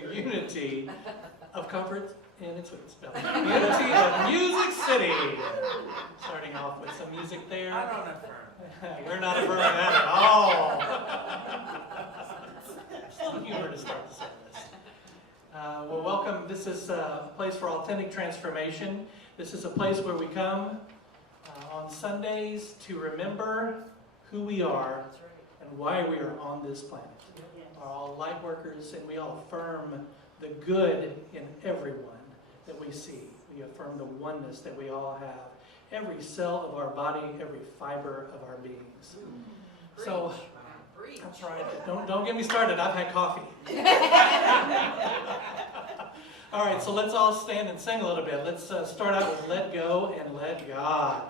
to Unity of Comfort in its Woods. No, Unity of Music City. Starting off with some music there. I don't affirm. We're not affirming that at all. Some humor to start the service. Well, welcome. This is a place for authentic transformation. This is a place where we come on Sundays to remember who we are and why we are on this planet. We're all light workers, and we all affirm the good in everyone that we see. We affirm the oneness that we all have. Every cell of our body, every fiber of our beings. So, that's right. Don't get me started. I've had coffee. All right, so let's all stand and sing a little bit. Let's start out with Let Go and Let God.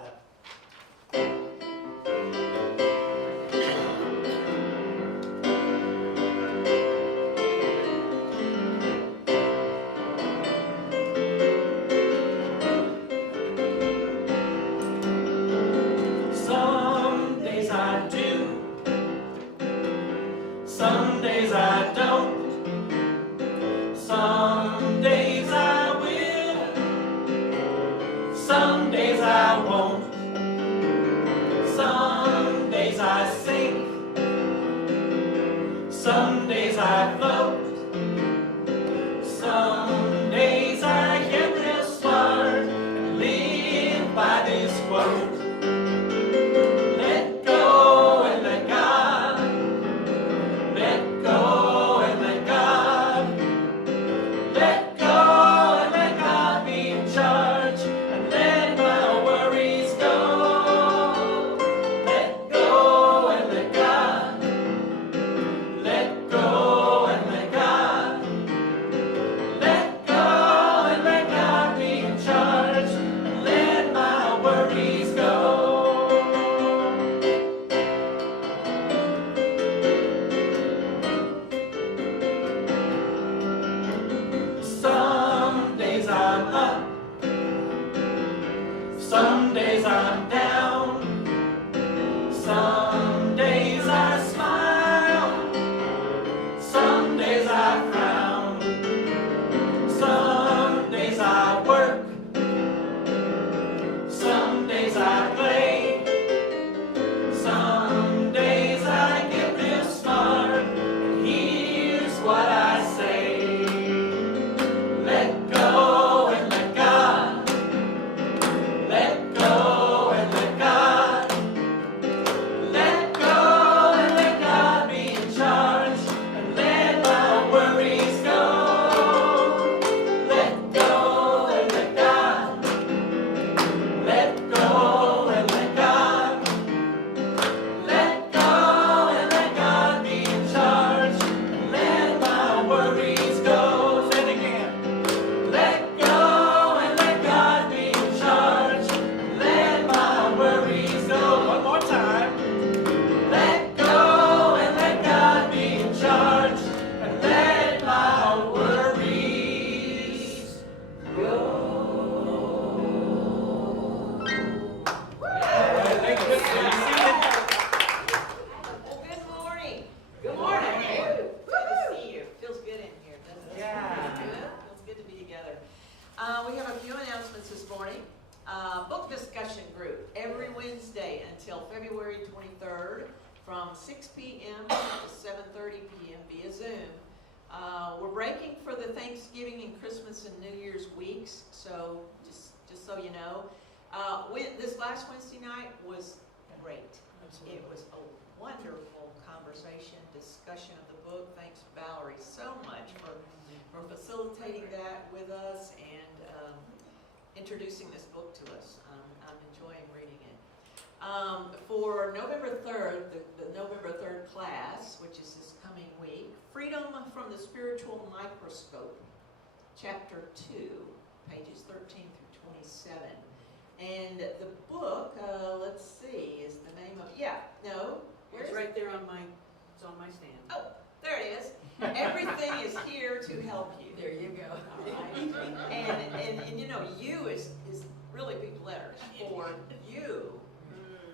This last Wednesday night was great. Absolutely. It was a wonderful conversation, discussion of the book. Thanks, Valerie, so much for facilitating that with us and introducing this book to us. I'm enjoying reading it. For November 3rd, the November 3rd class, which is this coming week, Freedom from the Spiritual Microscope, Chapter 2, pages 13 through 27. And the book, let's see, is the name of, It's right there on it's on my stand. Oh, there it is. Everything is here to help you. There you go. All right. And you know, you is really big letters for you.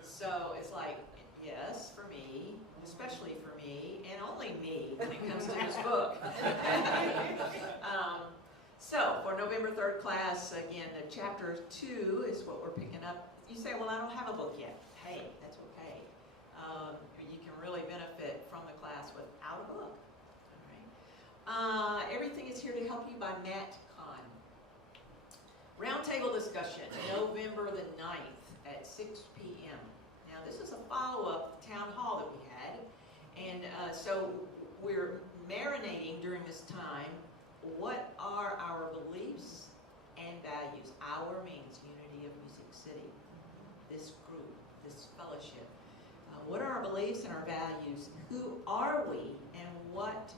So it's like, yes, for me, especially for me, and only me, when it comes to this book. So, for November 3rd class, again, chapter 2 is what we're picking up. You say, well, I don't have a book yet. Hey, that's okay. You can really benefit from the class without a book. All right. Everything is here to help you by Matt Kahn. Roundtable discussion, November the 9th at 6 p.m. Now, this is a follow-up town hall that we had. And so we're marinating during this time. What are our beliefs and values? Our means Unity of Music City, this group, this fellowship. What are our beliefs and our values? Who are we and what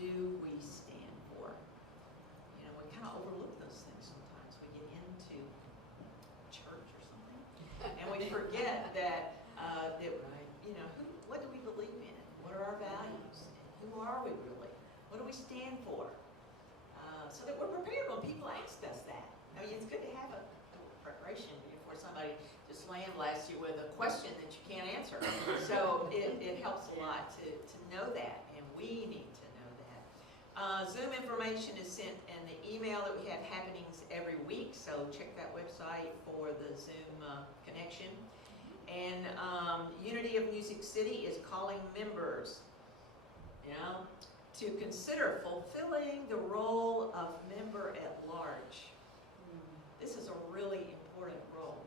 do we stand for? You know, we kind of overlook those things sometimes. We get into church or something and we forget that, you know, what do we believe in? What are our values? And who are we really? What do we stand for? So that we're prepared when people ask us that. I mean, it's good to have a preparation before somebody just blasts you with a question that you can't answer. So it helps a lot to know that, and we need to know that. Zoom information is sent in the email that we have happenings every week, so check that website for the Zoom connection. And Unity of Music City is calling members, you know, to consider fulfilling the role of member at large. This is a really important role.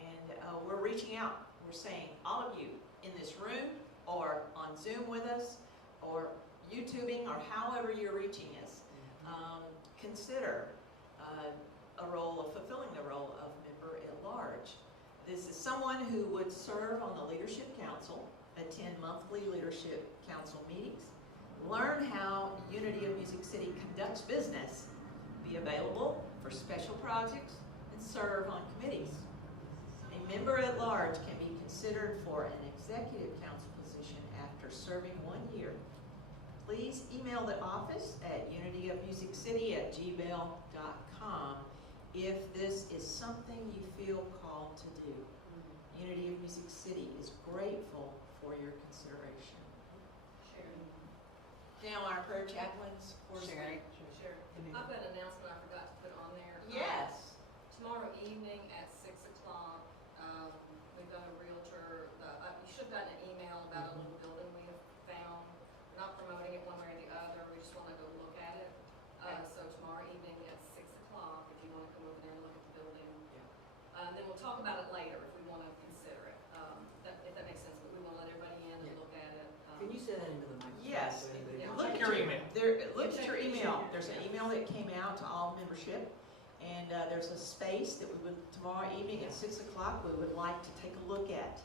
And we're reaching out. We're saying, all of you in this room or on Zoom with us or YouTubing or however you're reaching us, consider fulfilling the role of member at large. This is someone who would serve on the Leadership Council, attend monthly Leadership Council meetings, learn how Unity of Music City conducts business, be available for special projects, and serve on committees. A member at large can be considered for an executive council position after serving 1 year. Please email the office at unityofmusiccity@gmail.com if this is something you feel called to do. Unity of Music City is grateful for your consideration. Now our prayer chaplains, of course. Sure. I've got an announcement I forgot to put on there. Yes. Tomorrow evening at 6 o'clock, we've got a realtor, you should have gotten an email about a little building we have found. We're not promoting it one way or the other, we just want to go look at it. So tomorrow evening at 6 o'clock, if you want to come over there and look at the building. Then we'll talk about it later if we want to consider it, if that makes sense, but we want to let everybody in and look at it. Can you say that into the microphone? Yes. so anybody Yeah. can- Look at your email. Look at your email. There's an email that came out to all membership, and there's a space that we would, tomorrow evening at 6 o'clock, we would like to take a look at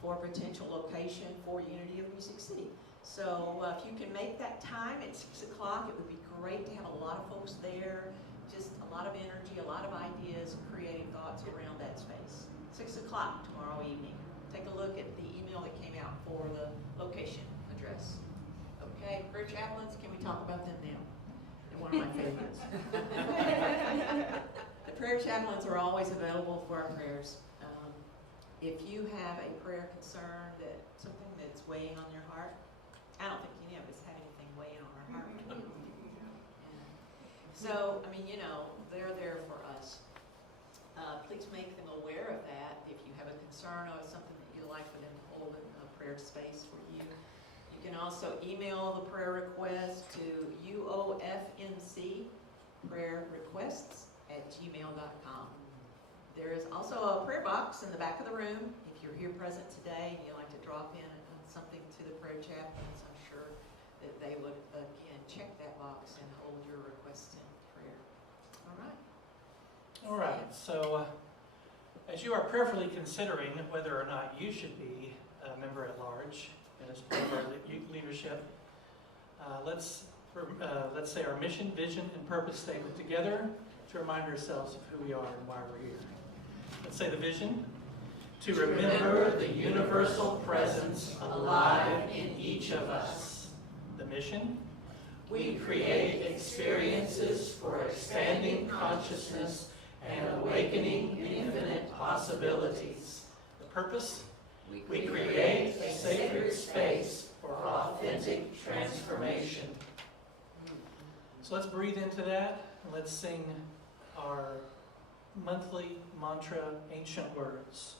for a potential location for Unity of Music City. So if you can make that time at 6 o'clock, it would be great to have a lot of folks there, just a lot of energy, a lot of ideas, creative thoughts around that space. 6 o'clock tomorrow evening. Take a look at the email that came out for the location address. Okay, prayer chaplains, can we talk about them now? They're one of my favorites. The prayer chaplains are always available for our prayers. If you have a prayer concern, something that's weighing on your heart, I don't think any of us have anything weighing on our heart. So, I mean, you know, they're there for us. Please make them aware of that. If you have a concern or something that you'd like for them to hold in a prayer space for you. You can also email the prayer request to uofnc.prayerrequests@gmail.com. There is also a prayer box in the back of the room. If you're here present today and you'd like to drop in something to the prayer chaplains, I'm sure that they would, again, check that box and hold your request in prayer. All right. All right, so as you are prayerfully considering whether or not you should be a member at large and as part of our leadership, let's say our mission, vision, and purpose statement together to remind ourselves of who we are and why we're here. Let's say the vision. To remember the universal presence alive in each of us. The mission. We create experiences for expanding consciousness and awakening infinite possibilities. The purpose? We create a sacred space for authentic transformation. So let's breathe into that, and let's sing our monthly mantra, Ancient Words.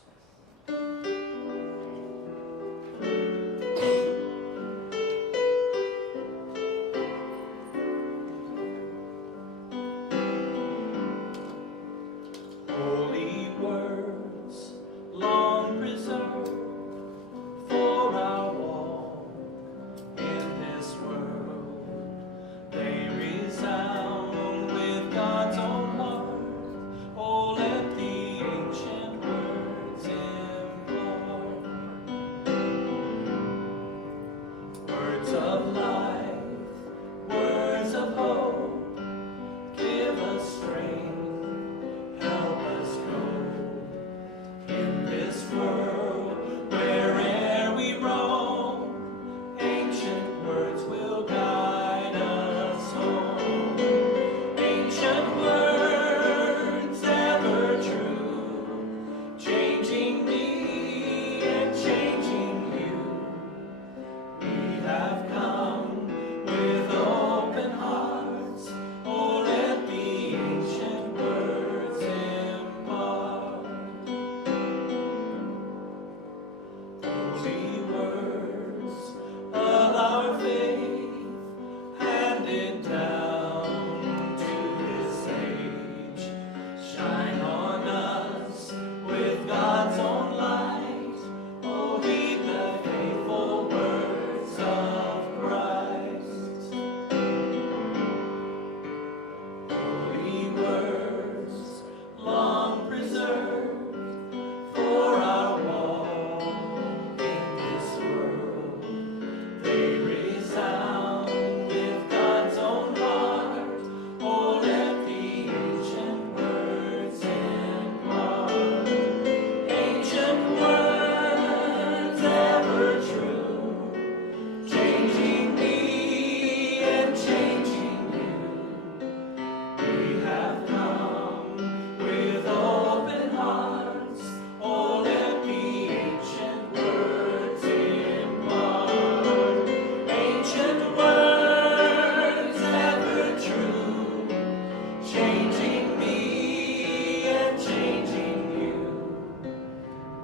Holy words, long preserved for our walk in this world. They resound with God's own heart. Oh, let the ancient words impart. Words of life, words of hope, give us strength, help us go in this world. Where'er we roam, ancient words will guide us home. Ancient words ever true, changing me and changing you. We have come with open hearts. Oh, let the ancient words impart. Holy words of our faith, handed down to this age, shine on us with God's own light. Oh, heed the faithful words of Christ. Holy words, long preserved for our walk in this world. They resound with God's own heart. Oh, let the ancient words impart. Ancient words ever true, changing me and changing you. We have come with open hearts. Oh, let the ancient words impart. Ancient words ever true, changing me and changing you.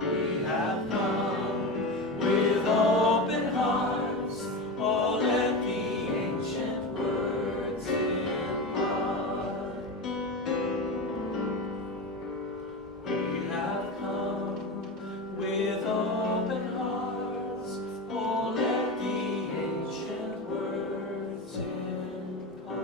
We have come with open hearts. Oh, let the ancient words impart. We have come with open hearts. Oh, let the ancient words impart.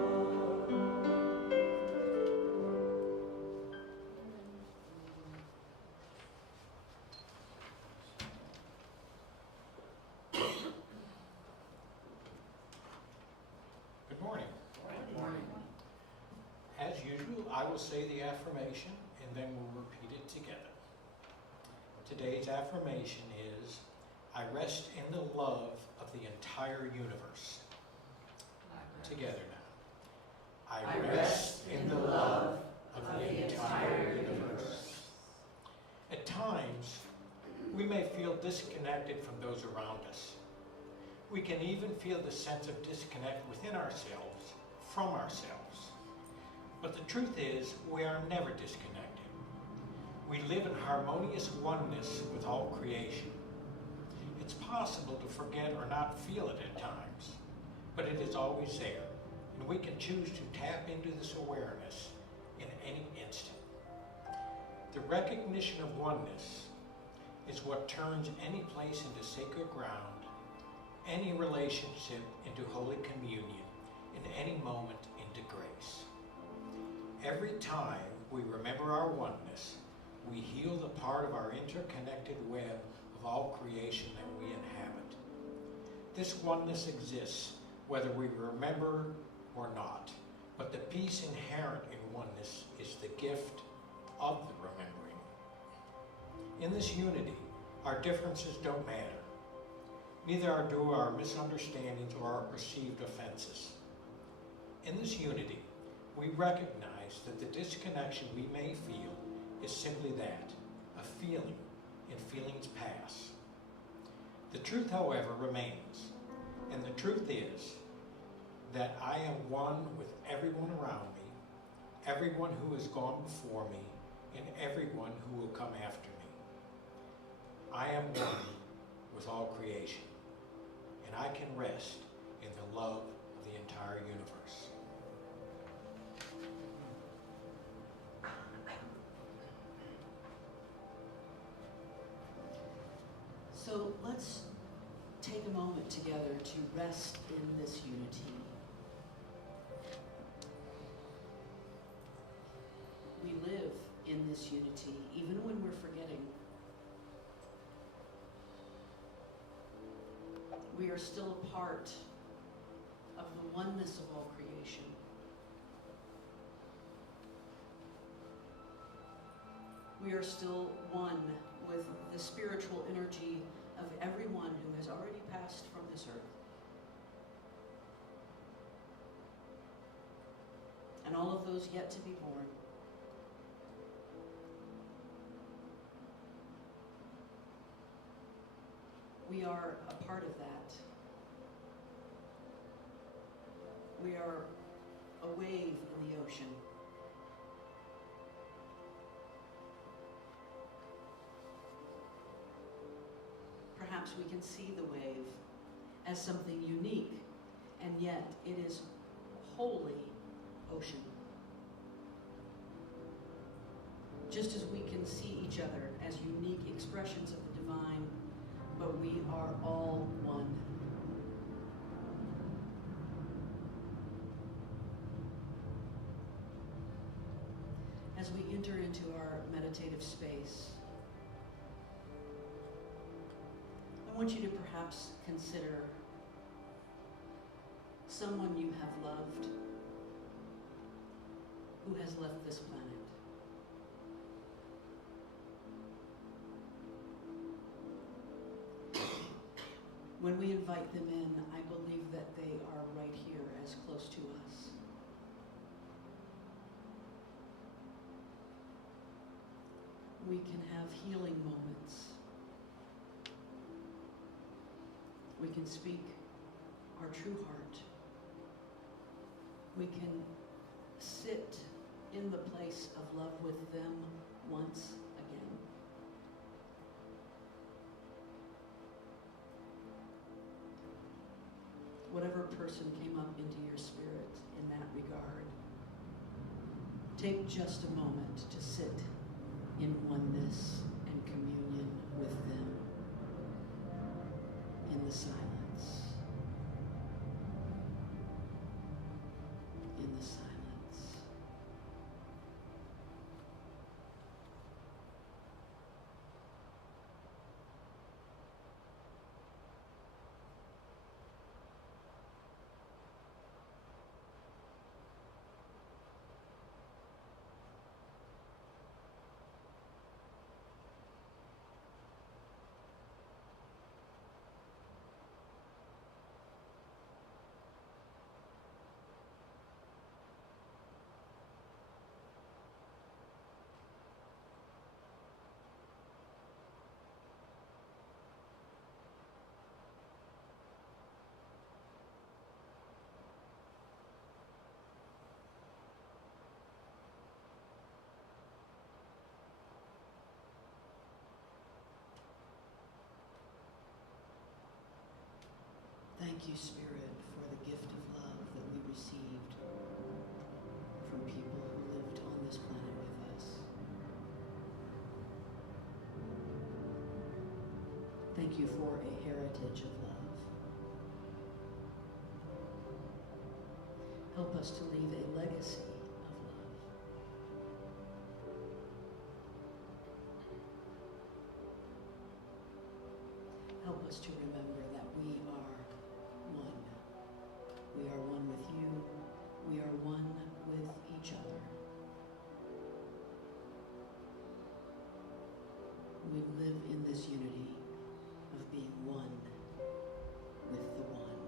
Good morning. As usual, I will say the affirmation and then we'll repeat it together. Today's affirmation is, I rest in the love of the entire universe. Together now. I rest in the love of the entire universe. At times, we may feel disconnected from those around us. We can even feel the sense of disconnect within ourselves, from ourselves. But the truth is, we are never disconnected. We live in harmonious oneness with all creation. It's possible to forget or not feel it at times, but it is always there, and we can choose to tap into this awareness in any instant. The recognition of oneness is what turns any place into sacred ground, any relationship into holy communion, and any moment into grace. Every time we remember our oneness, we heal the part of our interconnected web of all creation that we inhabit. This oneness exists whether we remember or not, but the peace inherent in oneness is the gift of the remembering. In this unity, our differences don't matter. Neither do our misunderstandings or our perceived offenses. In this unity, we recognize that the disconnection we may feel is simply that, a feeling, and feelings pass. The truth, however, remains, and the truth is that I am one with everyone around me, everyone who has gone before me, and everyone who will come after me. I am one with all creation, and I can rest in the love of the entire universe. So let's take a moment together to rest in this unity. We live in this unity even when we're forgetting. We are still a part of the oneness of all creation. We are still one with the spiritual energy of everyone who has already passed from this earth. And all of those yet to be born. We are a part of that. We are a wave in the ocean. Perhaps we can see the wave as something unique, and yet it is wholly ocean. Just as we can see each other as unique expressions of the divine, but we are all one. As we enter into our meditative space, I want you to perhaps consider someone you have loved who has left this planet. When we invite them in, I believe that they are right here, as close to us. We can have healing moments. We can speak our true heart. We can sit in the place of love with them once again. Whatever person came up into your spirit in that regard, take just a moment to sit in oneness and communion with them in the silence. In the silence. Thank you, Spirit, for the gift of love that we received from people who lived on this planet with us. Thank you for a heritage of love. Help us to leave a legacy of love. Help us to remember that we are one. We are one with you. We are one with each other. We live in this unity of being one with the one.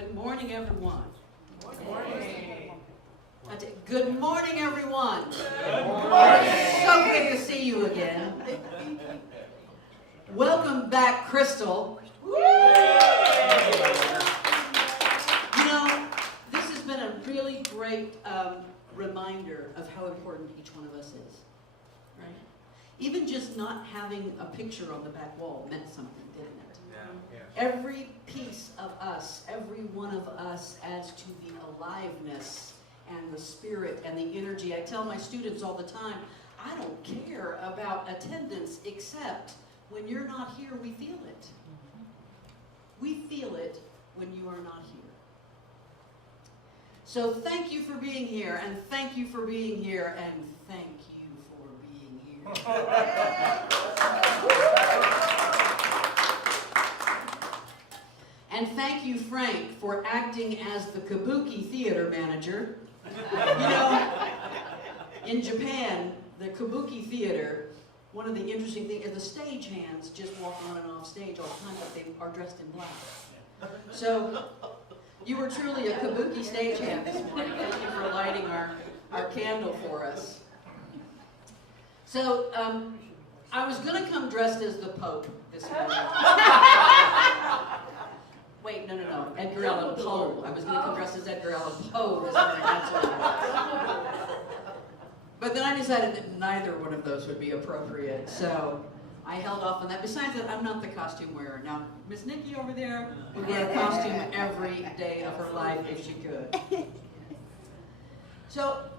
Good morning, everyone. Good morning. Good morning, everyone. Good morning. So good to see you again. Welcome back, Crystal. You know, this has been a really great reminder of how important each one of us is, right? Even just not having a picture on the back wall meant something, didn't it? Every piece of us, every one of us adds to the aliveness and the spirit and the energy. I tell my students all the time, I don't care about attendance except when you're not here, we feel it. We feel it when you are not here. So thank you for being here, and thank you for being here, and thank you for being here. And thank you, Frank, for acting as the kabuki theater manager. You know, in Japan, the kabuki theater, one of the interesting things is the stagehands just walk on and off stage all the time, but they are dressed in black. So, you were truly a kabuki stagehand this morning. Thank you for lighting our candle for us. So, I was going to come dressed as the Pope this morning. Wait, no. Edgar Allan Poe. I was going to come dressed as Edgar Allan Poe this morning. That's what it was. But then I decided that neither one of those would be appropriate, so I held off on that. Besides that, I'm not the costume wearer. Now, Miss Nikki over there would wear a costume every day of her life if she could. So,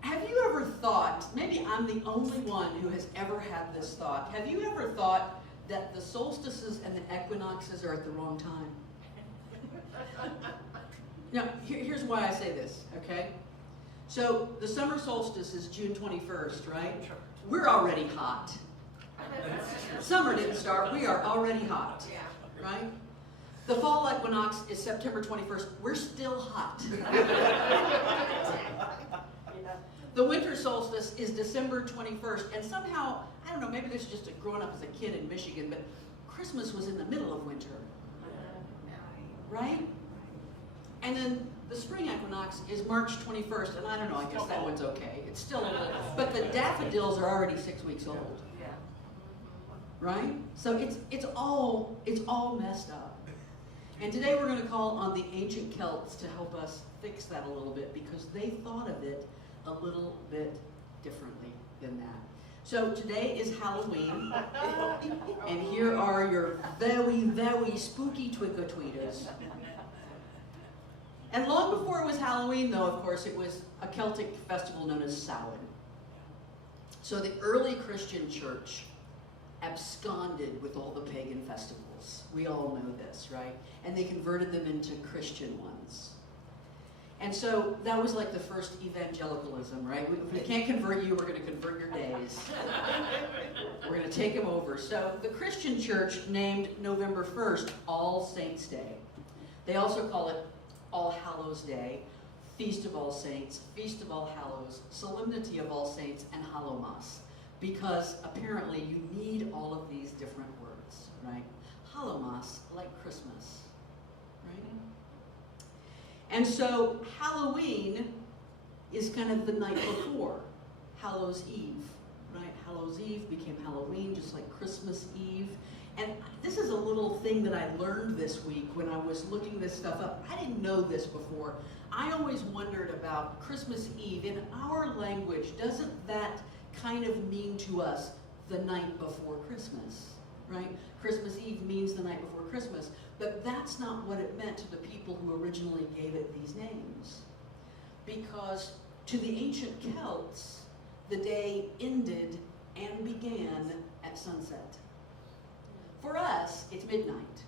have you ever thought, maybe I'm the only one who has ever had this thought, have you ever thought that the solstices and the equinoxes are at the wrong time? Now, here's why I say this, okay? So, the summer solstice is June 21st, right? We're already hot. Summer didn't start, we are already hot, right? The fall equinox is September 21st, we're still hot. The winter solstice is December 21st, and somehow, I don't know, maybe this is just growing up as a kid in Michigan, but Christmas was in the middle of winter, right? And then the spring equinox is March 21st, and I don't know, I guess that one's okay. It's still a little, but the daffodils are already 6 weeks old, right? So it's all messed up. And today we're going to call on the ancient Celts to help us fix that a little bit, because they thought of it a little bit differently than that. So today is Halloween, and here are your very, very spooky twinkle-tweeters. And long before it was Halloween, though, of course, it was a Celtic festival known as Samhain. So the early Christian church absconded with all the pagan festivals. We all know this, right? And they converted them into Christian ones. And so that was like the first evangelicalism, right? If we can't convert you, we're going to convert your days. We're going to take them over. So the Christian church named November 1st All Saints' Day. They also call it All Hallows Day, Feast of All Saints, Feast of All Hallows, Solemnity of All Saints, and Hallowmas. Because apparently you need all of these different words, right? Hallowmas, like Christmas, right? And so Halloween is kind of the night before Hallows Eve, right? Hallows Eve became Halloween, just like Christmas Eve. And this is a little thing that I learned this week when I was looking this stuff up. I didn't know this before. I always wondered about Christmas Eve. In our language, doesn't that kind of mean to us the night before Christmas, right? Christmas Eve means the night before Christmas, but that's not what it meant to the people who originally gave it these names. Because to the ancient Celts, the day ended and began at sunset. For us, it's midnight.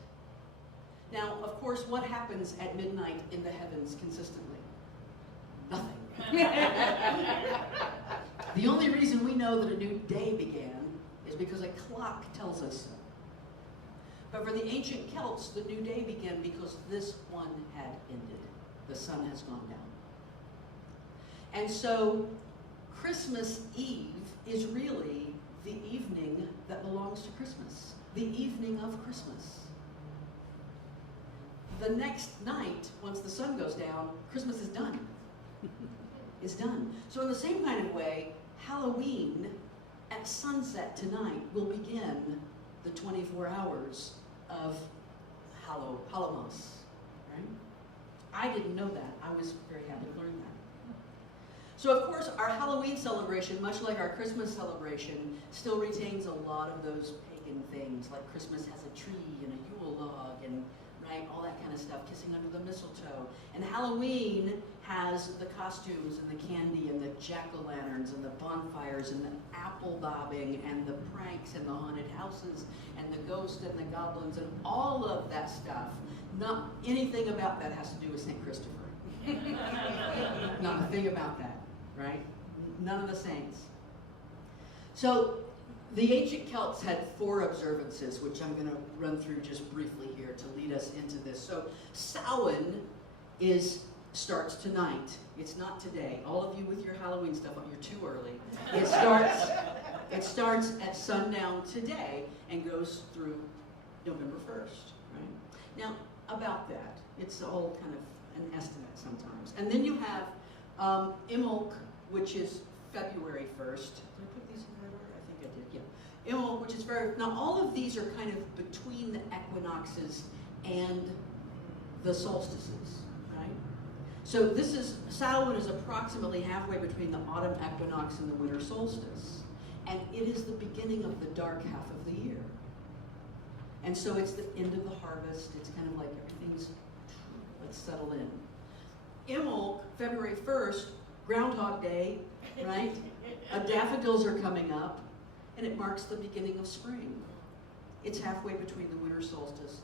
Now, of course, what happens at midnight in the heavens consistently? Nothing. The only reason we know that a new day began is because a clock tells us so. But for the ancient Celts, the new day began because this one had ended. The sun has gone down. And so, Christmas Eve is really the evening that belongs to Christmas. The evening of Christmas. the next night, once the sun goes down, Christmas is done. It's done. So in the same kind of way, Halloween at sunset tonight will begin the 24 hours of Hallowmas, right? I didn't know that. I was very happy to learn that. So of course, our Halloween celebration, much like our Christmas celebration, still retains a lot of those pagan things, like Christmas has a tree and a Yule log and right, all that kind of stuff, kissing under the mistletoe. And Halloween has the costumes and the candy and the jack-o'-lanterns and the bonfires and the apple bobbing and the pranks and the haunted houses and the ghosts and the goblins and all of that stuff. Not anything about that has to do with St. Christopher. Not a thing about that, right? None of the saints. So the ancient Celts had 4 observances, which I'm going to run through just briefly here to lead us into this. So Samhain starts tonight. It's not today. All of you with your Halloween stuff, you're too early. It starts at sundown today and goes through November 1st. Right? Now, about that, it's all kind of an estimate sometimes. And then you have Imbolc, which is February 1st. Did I put these in order? I think I did, yeah. Imbolc, which is now all of these are kind of between the equinoxes and the solstices, right? So Samhain is approximately halfway between the autumn equinox and the winter solstice. And it is the beginning of the dark half of the year. And so it's the end of the harvest. It's kind of like everything's, let's settle in. Imbolc, February 1st, Groundhog Day, right? Daffodils are coming up, and it marks the beginning of spring. It's halfway between the winter solstice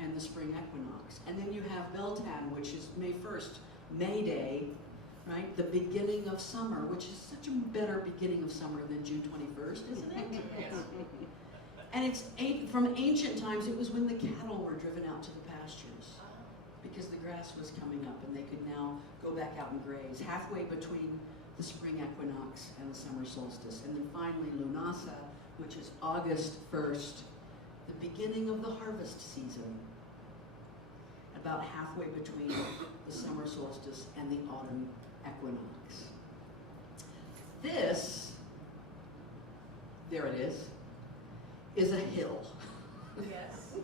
and the spring equinox. And then you have Beltane, which is May 1st, May Day, right? The beginning of summer, which is such a better beginning of summer than June 21st, isn't it? Yes. And it's from ancient times, it was when the cattle were driven out to the pastures because the grass was coming up and they could now go back out and graze, halfway between the spring equinox and the summer solstice. And then finally Lunasa, which is August 1st, the beginning of the harvest season, about halfway between the summer solstice and the autumn equinox. This, there it is a hill. Yes.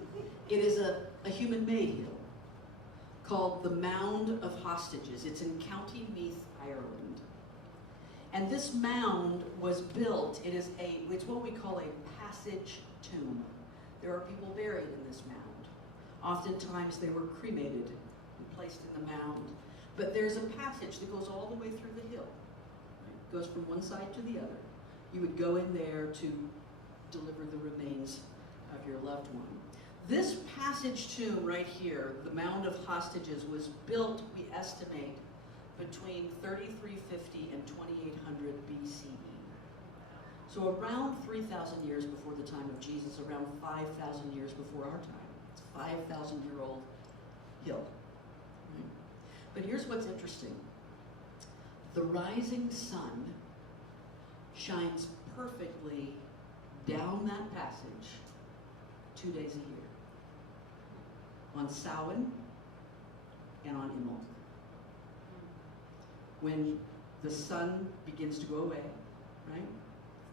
It is a human-made hill called the Mound of Hostages. It's in County Meath, Ireland. And this mound was built, it's what we call a passage tomb. There are people buried in this mound. Oftentimes they were cremated and placed in the mound. But there's a passage that goes all the way through the hill. It goes from one side to the other. You would go in there to deliver the remains of your loved one. This passage tomb right here, the Mound of Hostages, was built, we estimate, between 3350 and 2800 BCE. So around 3,000 years before the time of Jesus, around 5,000 years before our time. It's a 5,000-year-old hill. Right? But here's what's interesting. The rising sun shines perfectly down that passage 2 days a year. On Samhain and on Imbolc. When the sun begins to go away, right?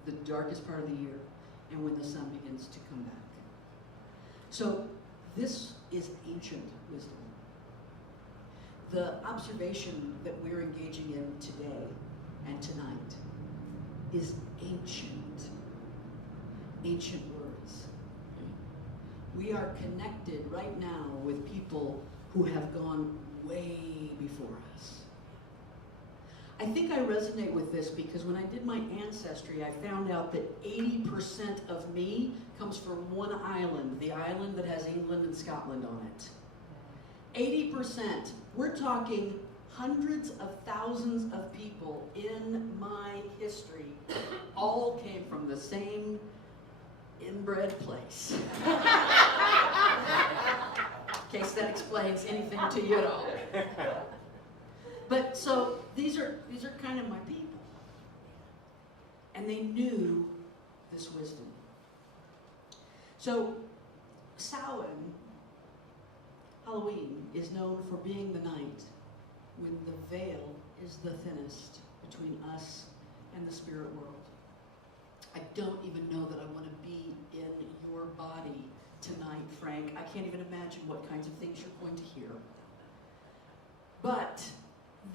The darkest part of the year, and when the sun begins to come back. So this is ancient wisdom. The observation that we're engaging in today and tonight is ancient words. We are connected right now with people who have gone way before us. I think I resonate with this because when I did my ancestry, I found out that 80% of me comes from one island, the island that has England and Scotland on it. 80%. We're talking hundreds of thousands of people in my history all came from the same inbred place. In case that explains anything to you at all. But so these are kind of my people. And they knew this wisdom. So Samhain Halloween is known for being the night when the veil is the thinnest between us and the spirit world. I don't even know that I want to be in your body tonight, Frank. I can't even imagine what kinds of things you're going to hear. But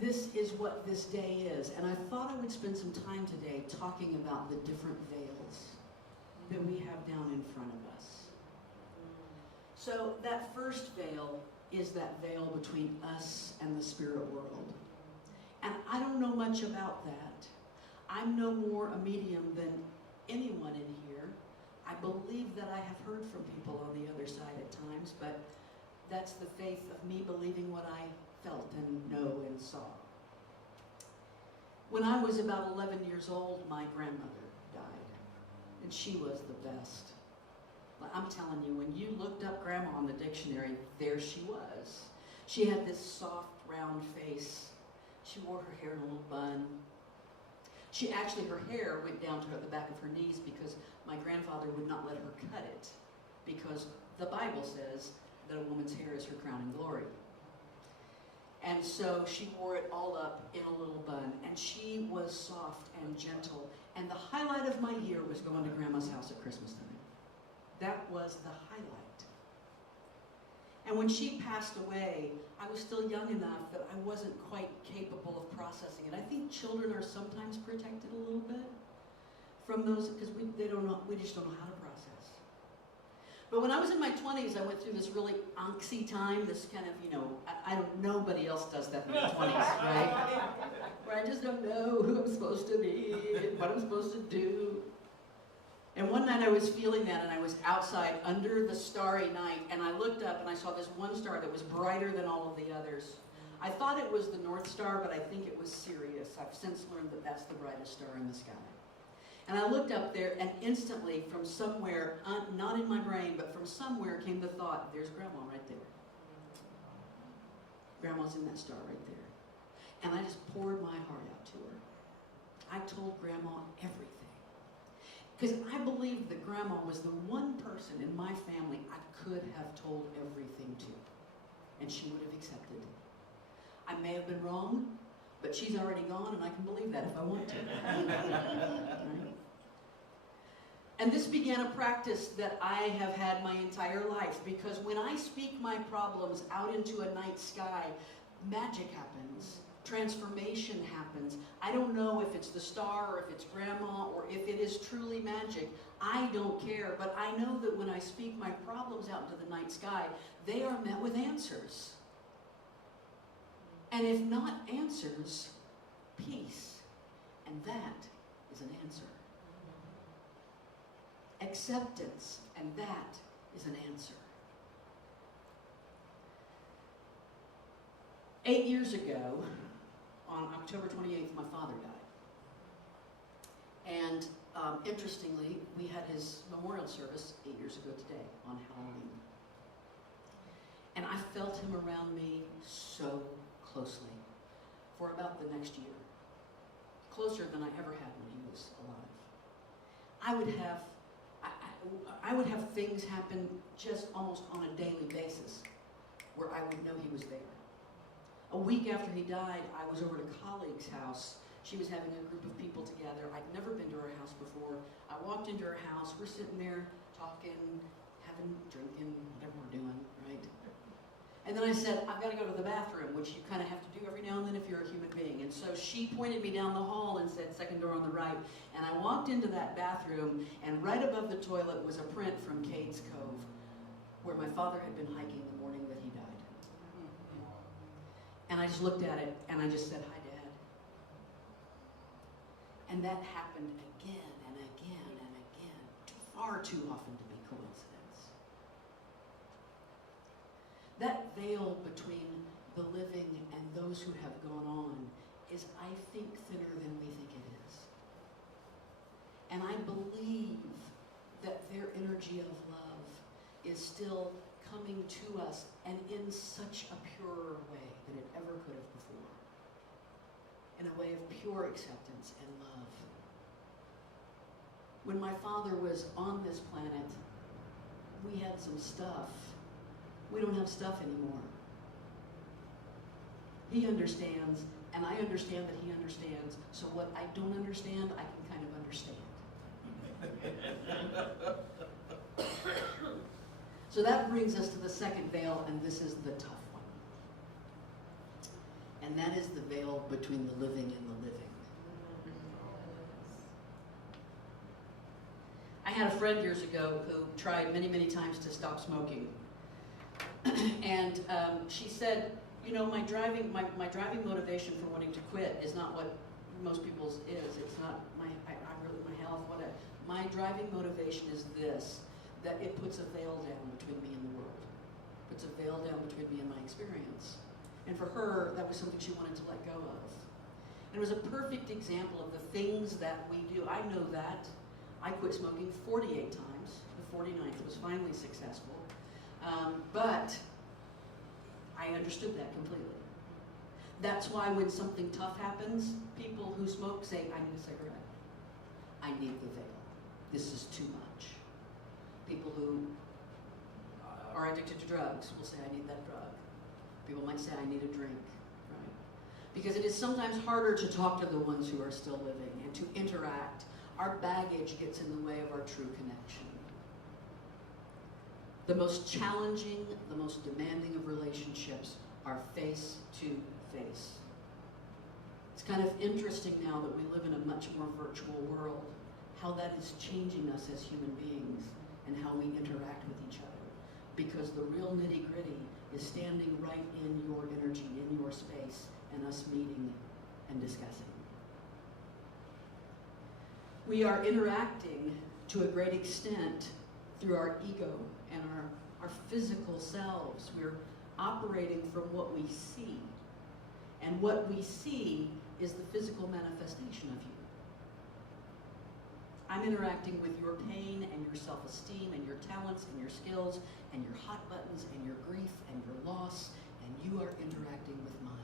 this is what this day is, and I thought I would spend some time today talking about the different veils that we have down in front of us. So that first veil is that veil between us and the spirit world. And I don't know much about that. I'm no more a medium than anyone in here. I believe that I have heard from people on the other side at times, but that's the faith of me believing what I felt and know and saw. When I was about 11 years old, my grandmother died, and she was the best. But I'm telling you, when you looked up grandma on the dictionary, there she was. She had this soft, round face. She wore her hair in a little bun. Her hair went down to the back of her knees because my grandfather would not let her cut it, because the Bible says that a woman's hair is her crowning glory. And so she wore it all up in a little bun, and she was soft and gentle. And the highlight of my year was going to Grandma's house at Christmas time. That was the highlight. And when she passed away, I was still young enough that I wasn't quite capable of processing it. I think children are sometimes protected a little bit from those, because we just don't know how to process. But when I was in my 20s, I went through this really anxiety time, this kind of, nobody else does that in their 20s, right? Where I just don't know who I'm supposed to be, what I'm supposed to do. And one night I was feeling that, and I was outside under the starry night, and I looked up and I saw this one star that was brighter than all of the others. I thought it was the North Star, but I think it was Sirius. I've since learned that that's the brightest star in the sky. And I looked up there, and instantly from somewhere, not in my brain, but from somewhere came the thought, there's Grandma right there. Grandma's in that star right there. And I just poured my heart out to her. I told Grandma everything. Because I believed that Grandma was the one person in my family I could have told everything to. And she would have accepted. I may have been wrong, but she's already gone, and I can believe that if I want to. Right? And this began a practice that I have had my entire life, because when I speak my problems out into a night sky, magic happens. Transformation happens. I don't know if it's the star or if it's Grandma or if it is truly magic. I don't care, but I know that when I speak my problems out into the night sky, they are met with answers. And if not answers, peace. And that is an answer. Acceptance, and that is an answer. 8 years ago, on October 28th, my father died. And interestingly, we had his memorial service 8 years ago today, on Halloween. And I felt him around me so closely for about the next year. Closer than I ever had when he was alive. I would have things happen just almost on a daily basis where I would know he was there. A week after he died, I was over at a colleague's house. She was having a group of people together. I'd never been to her house before. I walked into her house. We're sitting there talking, drinking, whatever we're doing, right? And then I said, I've got to go to the bathroom, which you kind of have to do every now and then if you're a human being. And so she pointed me down the hall and said, second door on the right. And I walked into that bathroom, and right above the toilet was a print from Cades Cove, where my father had been hiking the morning that he died. And I just looked at it, and I just said, hi, Dad. And that happened again and again and again, far too often to be coincidence. That veil between the living and those who have gone on is, I think, thinner than we think it is. And I believe that their energy of love is still coming to us, and in such a purer way than it ever could have before. In a way of pure acceptance and love. When my father was on this planet, we had some stuff we don't have stuff anymore. He understands, and I understand that he understands, so what I don't understand, I can kind of understand. So that brings us to the second veil, and this is the tough one. And that is the veil between the living and the living. I had a friend years ago who tried many, many times to stop smoking. And she said, you know, my driving motivation for wanting to quit is not what most people's is. It's not my health, whatever. My driving motivation is this, that it puts a veil down between me and the world. Puts a veil down between me and my experience. And for her, that was something she wanted to let go of. And it was a perfect example of the things that we do. I know that. I quit smoking 48 times. The 49th was finally successful. But I understood that completely. That's why when something tough happens, people who smoke say, I need a cigarette. I need the veil. This is too much. People who are addicted to drugs will say, I need that drug. People might say, I need a drink, right? Because it is sometimes harder to talk to the ones who are still living and to interact. Our baggage gets in the way of our true connection. The most challenging, the most demanding of relationships are face to face. It's kind of interesting now that we live in a much more virtual world, how that is changing us as human beings and how we interact with each other. Because the real nitty-gritty is standing right in your energy, in your space, and us meeting and discussing. We are interacting to a great extent through our ego and our physical selves. We're operating from what we see. And what we see is the physical manifestation of you. I'm interacting with your pain and your self-esteem and your talents and your skills and your hot buttons and your grief and your loss, and you are interacting with mine.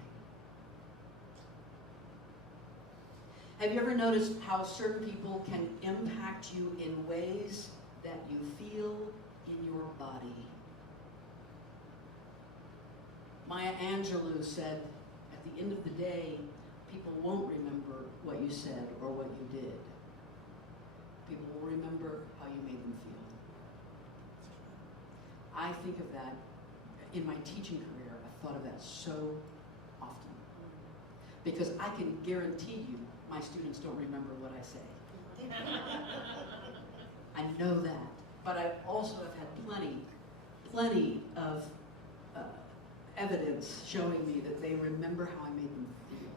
Have you ever noticed how certain people can impact you in ways that you feel in your body? Maya Angelou said, at the end of the day, people won't remember what you said or what you did. People will remember how you made them feel. I think of that in my teaching career. I've thought of that so often. Because I can guarantee you my students don't remember what I say. I know that. But I also have had plenty of evidence showing me that they remember how I made them feel.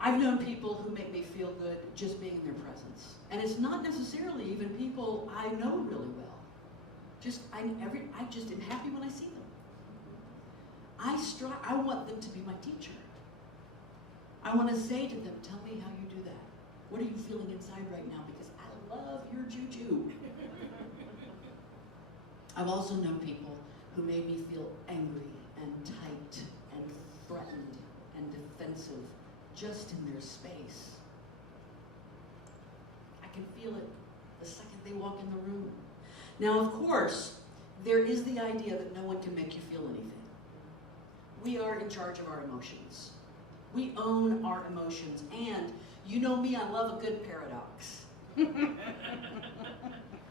I've known people who make me feel good just being in their presence. And it's not necessarily even people I know really well. I just am happy when I see them. I want them to be my teacher. I want to say to them, tell me how you do that. What are you feeling inside right now? Because I love your juju. I've also known people who made me feel angry and tight and threatened and defensive just in their space. I can feel it the second they walk in the room. Now, of course, there is the idea that no one can make you feel anything. We are in charge of our emotions. We own our emotions, and you know me, I love a good paradox.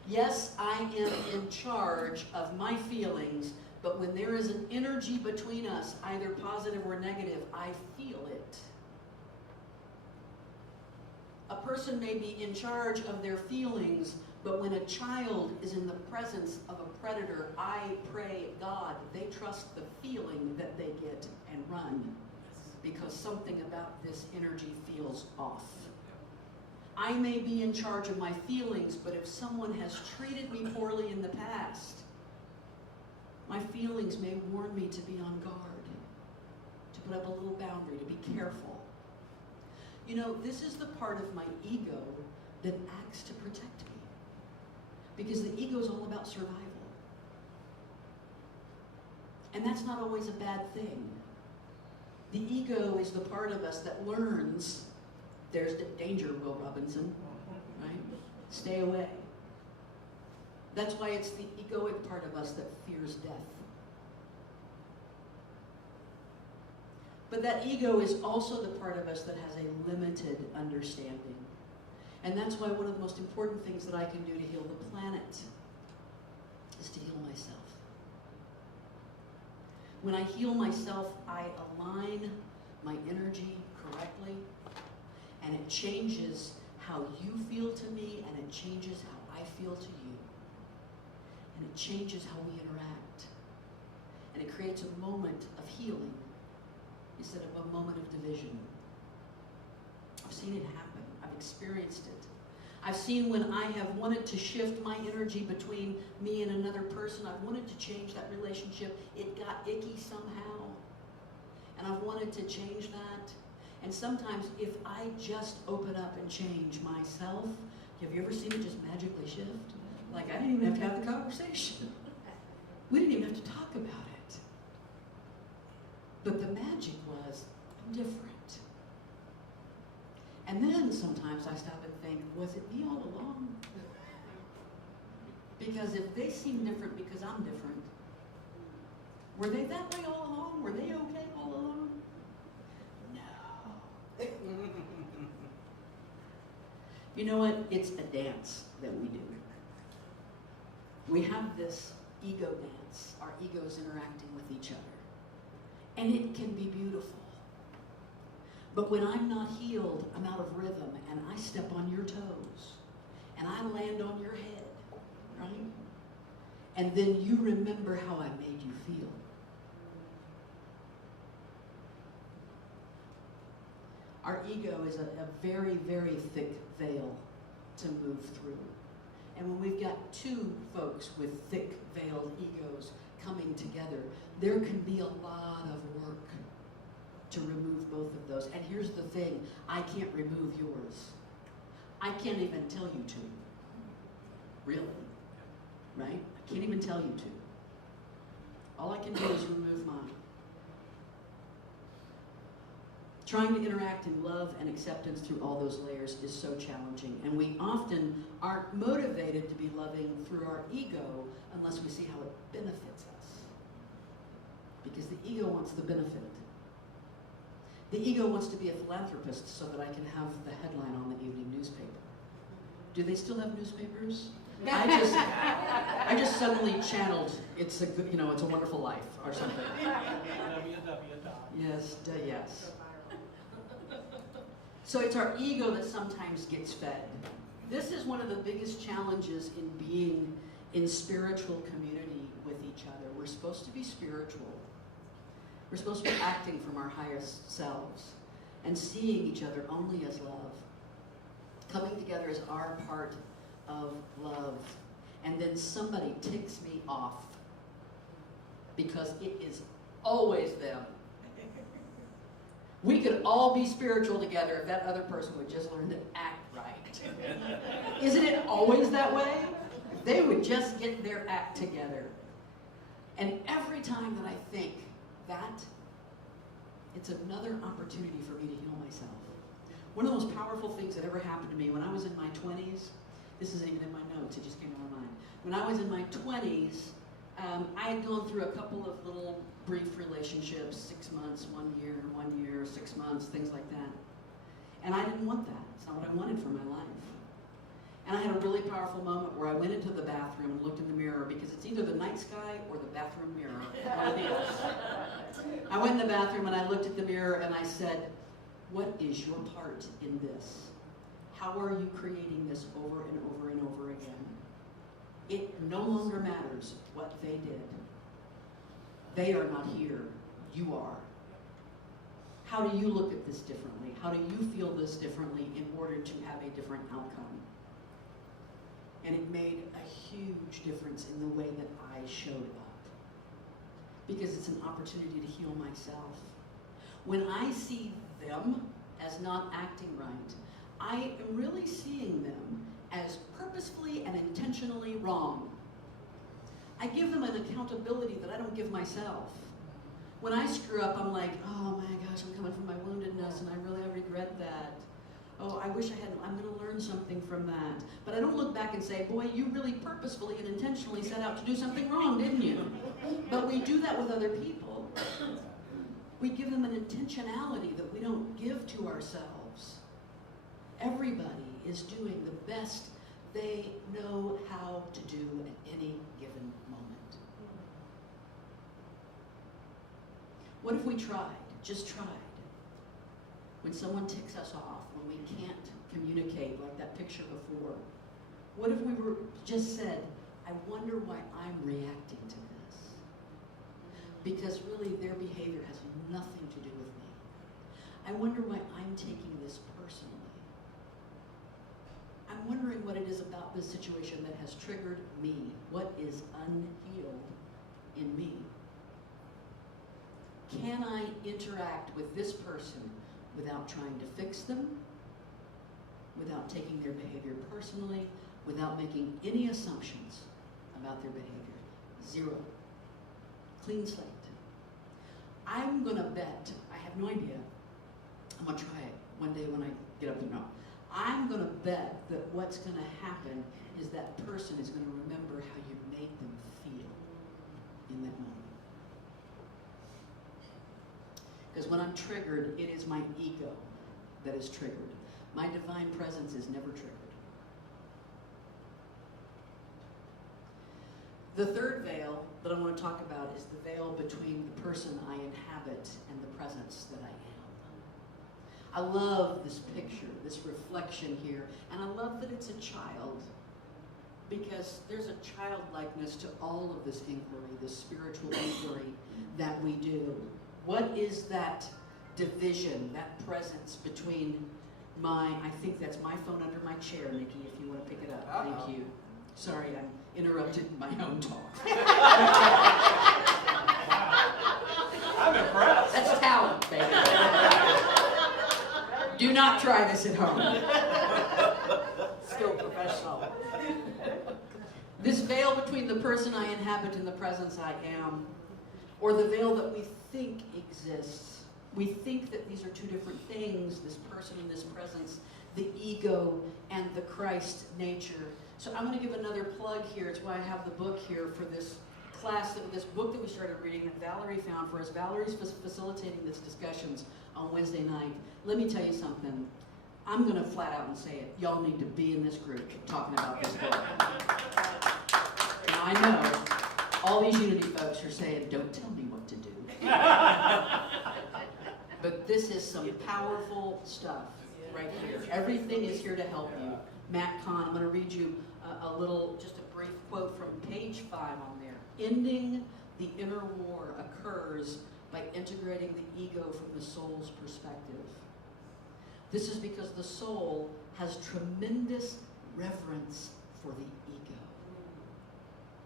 Yes, I am in charge of my feelings, but when there is an energy between us, either positive or negative, I feel it. A person may be in charge of their feelings, but when a child is in the presence of a predator, I pray God they trust the feeling that they get and run, because something about this energy feels off. I may be in charge of my feelings, but if someone has treated me poorly in the past, my feelings may warn me to be on guard, to put up a little boundary, to be careful. You know, this is the part of my ego that acts to protect me, because the ego is all about survival. And that's not always a bad thing. The ego is the part of us that learns, there's the danger, Will Robinson, right? Stay away. That's why it's the egoic part of us that fears death. But that ego is also the part of us that has a limited understanding. And that's why one of the most important things that I can do to heal the planet is to heal myself. When I heal myself, I align my energy correctly, and it changes how you feel to me, and it changes how I feel to you. And it changes how we interact. And it creates a moment of healing instead of a moment of division. I've seen it happen. I've experienced it. I've seen when I have wanted to shift my energy between me and another person, I've wanted to change that relationship. It got icky somehow. And I've wanted to change that. And sometimes if I just open up and change myself, have you ever seen it just magically shift? Like, I didn't even have to have the conversation. We didn't even have to talk about it. But the magic was, I'm different. And then sometimes I stop and think, was it me all along? Because if they seem different because I'm different, were they that way all along? Were they okay all along? No. You know what? It's a dance that we do. We have this ego dance, our egos interacting with each other. And it can be beautiful. But when I'm not healed, I'm out of rhythm, and I step on your toes, and I land on your head, right? And then you remember how I made you feel. Our ego is a very, very thick veil to move through. And when we've got two folks with thick veiled egos coming together, there can be a lot of work to remove both of those. And here's the thing, I can't remove yours. I can't even tell you to. Really. Right? I can't even tell you to. All I can do is remove mine. Trying to interact in love and acceptance through all those layers is so challenging. And we often aren't motivated to be loving through our ego unless we see how it benefits us. Because the ego wants the benefit. The ego wants to be a philanthropist so that I can have the headline on the evening newspaper. Do they still have newspapers? I just suddenly channeled, it's a good, it's a wonderful life or something. Yes, yes. So it's our ego that sometimes gets fed. This is one of the biggest challenges in being in spiritual community with each other. We're supposed to be spiritual. We're supposed to be acting from our highest selves and seeing each other only as love. Coming together as our part of love. And then somebody ticks me off because it is always them. We could all be spiritual together if that other person would just learn to act right. Isn't it always that way? If they would just get their act together. And every time that I think that, it's another opportunity for me to heal myself. One of the most powerful things that ever happened to me when I was in my 20s, this isn't even in my notes, it just came to my mind. When I was in my 20s, I had gone through a couple of little brief relationships, 6 months, 1 year, 6 months, things like that. And I didn't want that. It's not what I wanted for my life. And I had a really powerful moment where I went into the bathroom and looked in the mirror because it's either the night sky or the bathroom mirror. I went in the bathroom and I looked at the mirror and I said, what is your part in this? How are you creating this over and over and over again? It no longer matters what they did. They are not here. You are. How do you look at this differently? How do you feel this differently in order to have a different outcome? And it made a huge difference in the way that I showed up. Because it's an opportunity to heal myself. When I see them as not acting right, I am really seeing them as purposefully and intentionally wrong. I give them an accountability that I don't give myself. When I screw up, I'm like, oh my gosh, I'm coming from my woundedness and I regret that. oh, I wish I hadn't, I'm going to learn something from that. But I don't look back and say, boy, you really purposefully and intentionally set out to do something wrong, didn't you? But we do that with other people. We give them an intentionality that we don't give to ourselves. Everybody is doing the best they know how to do at any given moment. What if we tried, just tried? When someone ticks us off, when we can't communicate like that picture before, what if we were just said, I wonder why I'm reacting to this? Because really their behavior has nothing to do with me. I wonder why I'm taking this personally. I'm wondering what it is about this situation that has triggered me. What is unhealed in me? Can I interact with this person without trying to fix them, without taking their behavior personally, without making any assumptions about their behavior? Zero. Clean slate. I'm gonna bet, I have no idea, I'm gonna try it one day when I get up there. No. I'm gonna bet that what's gonna happen is that person is gonna remember how you made them feel in that moment. Because when I'm triggered, it is my ego that is triggered. My divine presence is never triggered. The third veil that I want to talk about is the veil between the person I inhabit and the presence that I am. I love this picture, this reflection here, and I love that it's a child, because there's a childlikeness to all of this inquiry, this spiritual inquiry that we do. What is that division, that presence between I think that's my phone under my chair, Nikki, if you want to pick it up. Thank you. Sorry, I interrupted my own talk. I'm impressed. That's talent, baby. Do not try this at home. Still professional. This veil between the person I inhabit and the presence I am, or the veil that we think exists. We think that these are two different things, this person and this presence, the ego and the Christ nature. So I'm going to give another plug here. It's why I have the book here for this class, this book that we started reading that Valerie found for us. Valerie's facilitating these discussions on Wednesday night. Let me tell you something. I'm going to flat out and say it. Y'all need to be in this group talking about this book. Now I know all these Unity folks are saying, don't tell me what to do. But this is some powerful stuff right here. Everything is here to help you. Matt Kahn, I'm going to read you just a brief quote from page 5 on there. Ending the inner war occurs by integrating the ego from the soul's perspective. This is because the soul has tremendous reverence for the ego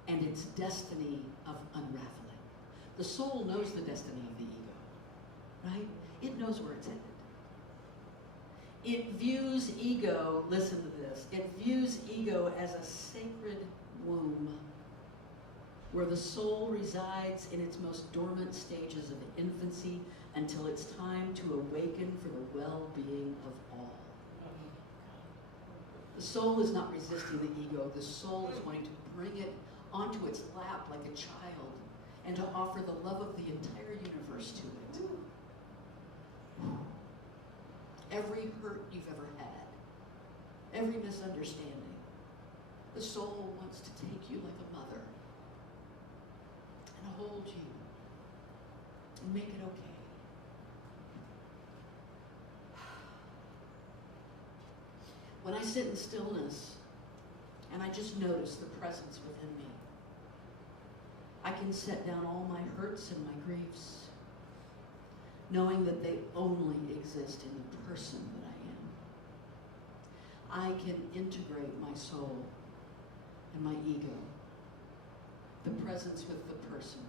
and its destiny of unraveling. The soul knows the destiny of the ego, right? It knows where it's headed. It views ego, listen to this, it views ego as a sacred womb where the soul resides in its most dormant stages of infancy until it's time to awaken for the well-being of all. The soul is not resisting the ego. The soul is wanting to bring it onto its lap like a child and to offer the love of the entire universe to it. Every hurt you've ever had, every misunderstanding, the soul wants to take you like a mother and hold you and make it okay. When I sit in stillness and I just notice the presence within me, I can set down all my hurts and my griefs, knowing that they only exist in the person that I am. I can integrate my soul and my ego, the presence with the person,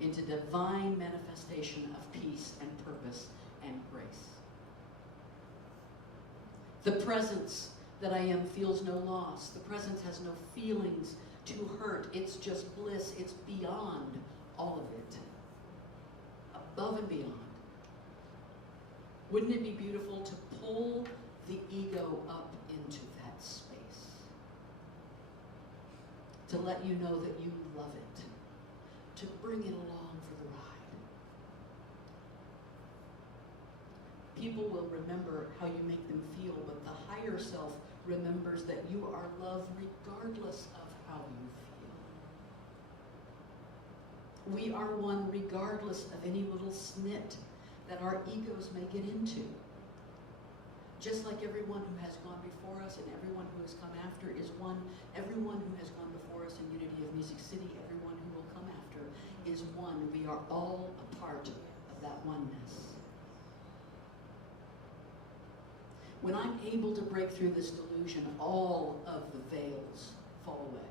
into divine manifestation of peace and purpose and grace. The presence that I am feels no loss. The presence has no feelings to hurt. It's just bliss. It's beyond all of it. Above and beyond. Wouldn't it be beautiful to pull the ego up into that space? To let you know that you love it. To bring it along for the ride. People will remember how you make them feel, but the higher self remembers that you are loved regardless of how you feel. We are one regardless of any little snit that our egos may get into. Just like everyone who has gone before us and everyone who has come after is one, everyone who has gone before us in Unity of Music City, everyone who will come after is one. We are all a part of that oneness. When I'm able to break through this delusion, all of the veils fall away.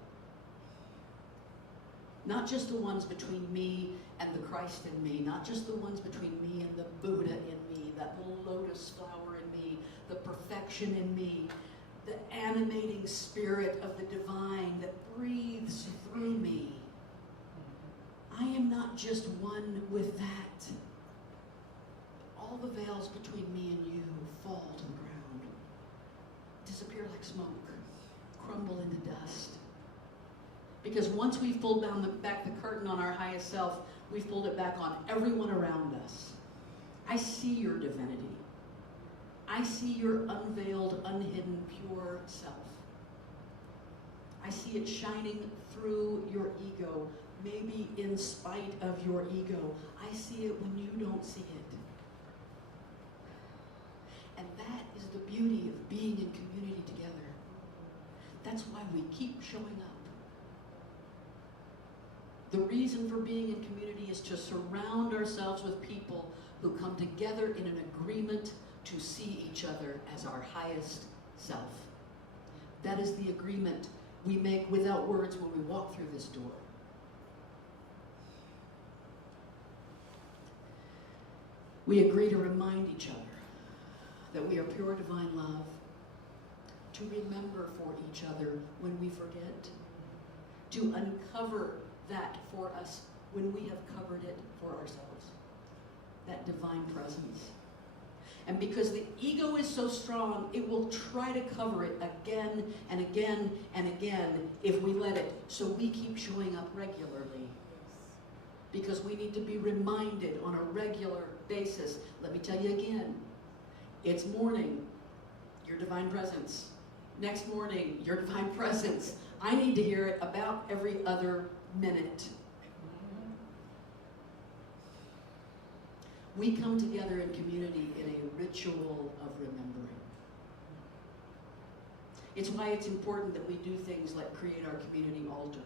Not just the ones between me and the Christ in me, not just the ones between me and the Buddha in me, that little lotus flower in me, the perfection in me, the animating spirit of the divine that breathes through me. I am not just one with that. All the veils between me and you fall to the ground, disappear like smoke, crumble into dust. Because once we've pulled back the curtain on our highest self, we've pulled it back on everyone around us. I see your divinity. I see your unveiled, unhidden, pure self. I see it shining through your ego, maybe in spite of your ego. I see it when you don't see it. And that is the beauty of being in community together. That's why we keep showing up. The reason for being in community is to surround ourselves with people who come together in an agreement to see each other as our highest self. That is the agreement we make without words when we walk through this door. We agree to remind each other that we are pure divine love, to remember for each other when we forget, to uncover that for us when we have covered it for ourselves, that divine presence. And because the ego is so strong, it will try to cover it again and again and again if we let it. So we keep showing up regularly. Because we need to be reminded on a regular basis. Let me tell you again, it's morning, your divine presence. Next morning, your divine presence. I need to hear it about every other minute. We come together in community in a ritual of remembering. It's why it's important that we do things like create our community altar.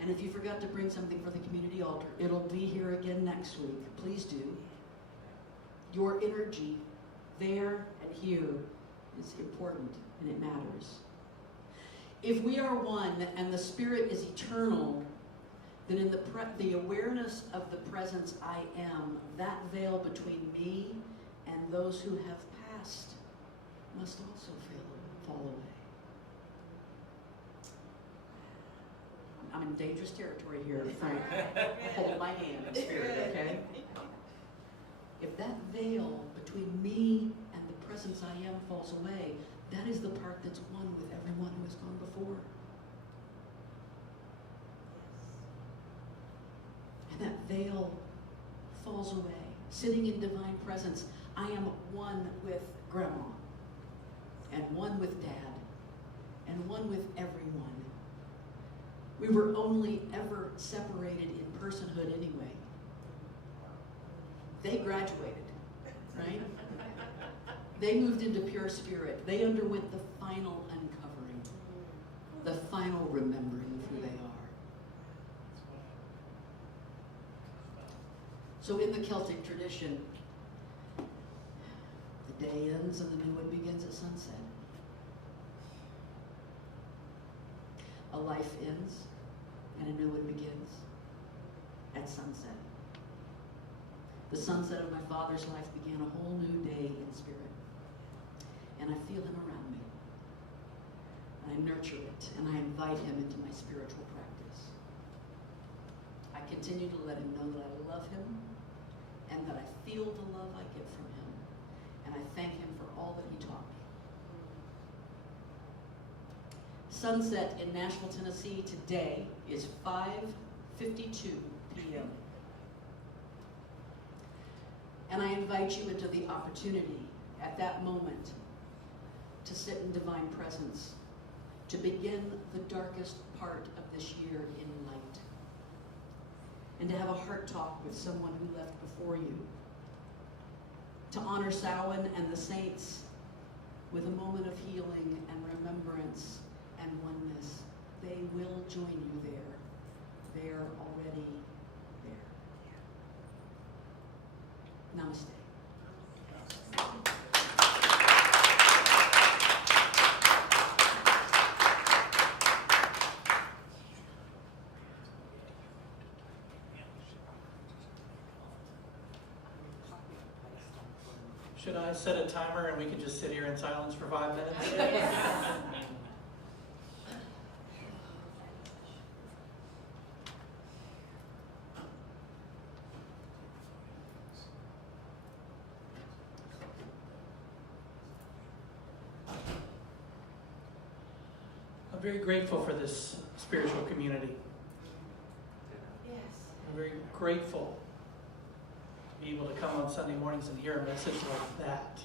And if you forgot to bring something for the community altar, it'll be here again next week. Please do. Your energy there and here is important and it matters. If we are one and the Spirit is eternal, then in the awareness of the presence I am, that veil between me and those who have passed must also fall away. I'm in dangerous territory here, Frank. Hold my hand in spirit, okay? If that veil between me and the presence I am falls away, that is the part that's one with everyone who has gone before. And that veil falls away. Sitting in divine presence, I am one with Grandma, and one with Dad, and one with everyone. We were only ever separated in personhood anyway. They graduated, right? They moved into pure spirit. They underwent the final uncovering, the final remembering of who they are. So in the Celtic tradition, the day ends and the new one begins at sunset. A life ends and a new one begins at sunset. The sunset of my father's life began a whole new day in spirit. And I feel him around me. And I nurture it, and I invite him into my spiritual practice. I continue to let him know that I love him, and that I feel the love I get from him, and I thank him for all that he taught me. Sunset in Nashville, Tennessee today is 5:52 p.m. And I invite you into the opportunity at that moment to sit in divine presence, to begin the darkest part of this year in light, and to have a heart talk with someone who left before you, to honor Samhain and the saints with a moment of healing and remembrance and oneness. They will join you there. They're already there. Namaste. Should I set a timer and we can just sit here in silence for 5 minutes? I'm very grateful for this spiritual community. Yes. I'm very grateful to be able to come on Sunday mornings and hear a message like that.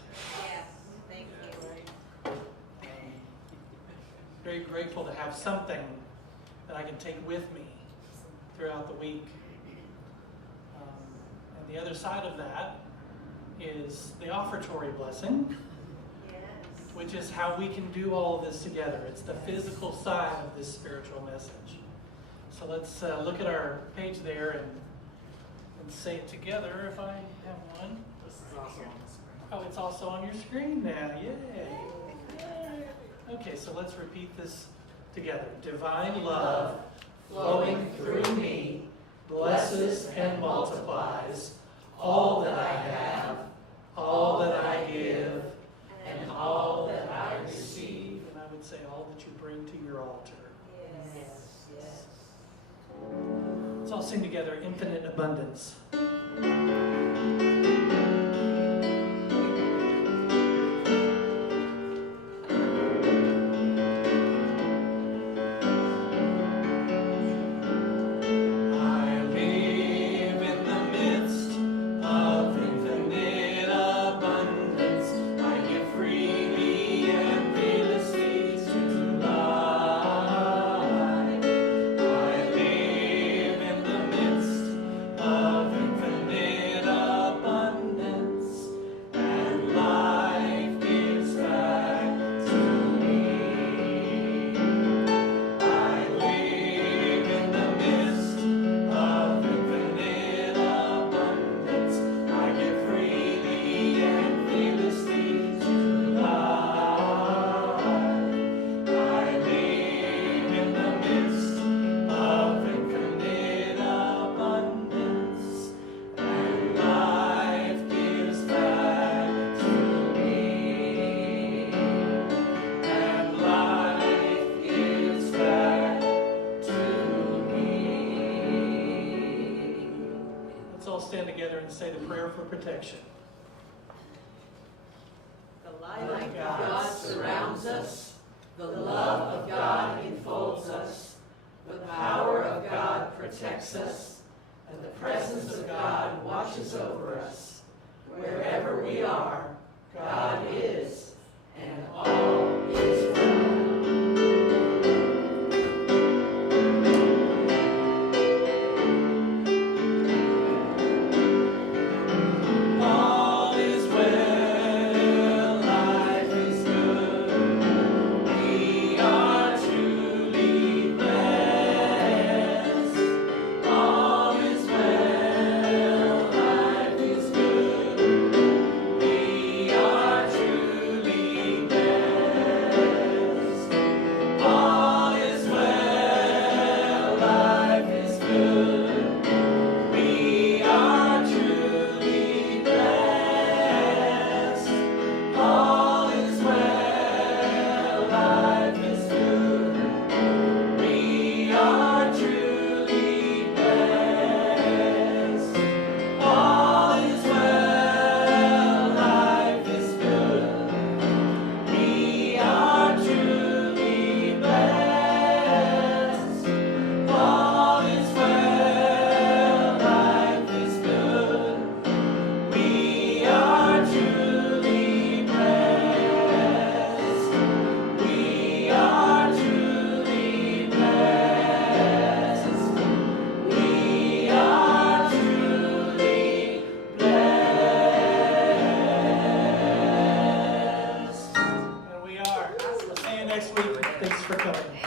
Yes, thank you. Very grateful to have something that I can take with me throughout the week. And the other side of that is the offertory blessing, which is how we can do all of this together. It's the physical side of this spiritual message. So let's look at our page there and say it together if I have one. This is also on the screen. Oh, it's also on your screen now. Yay. Okay, so let's repeat this together. Divine love flowing through me blesses and multiplies all that I have, all that I give, and all that I receive. And I would say all that you bring to your altar. Yes. Let's all sing together, Infinite Abundance. Stand together and say the prayer for protection. The light Light of of God God surrounds us, the love of God enfolds us, the power of God protects us, and the presence of God watches over us. Wherever we are, God is, and all is well. We coming.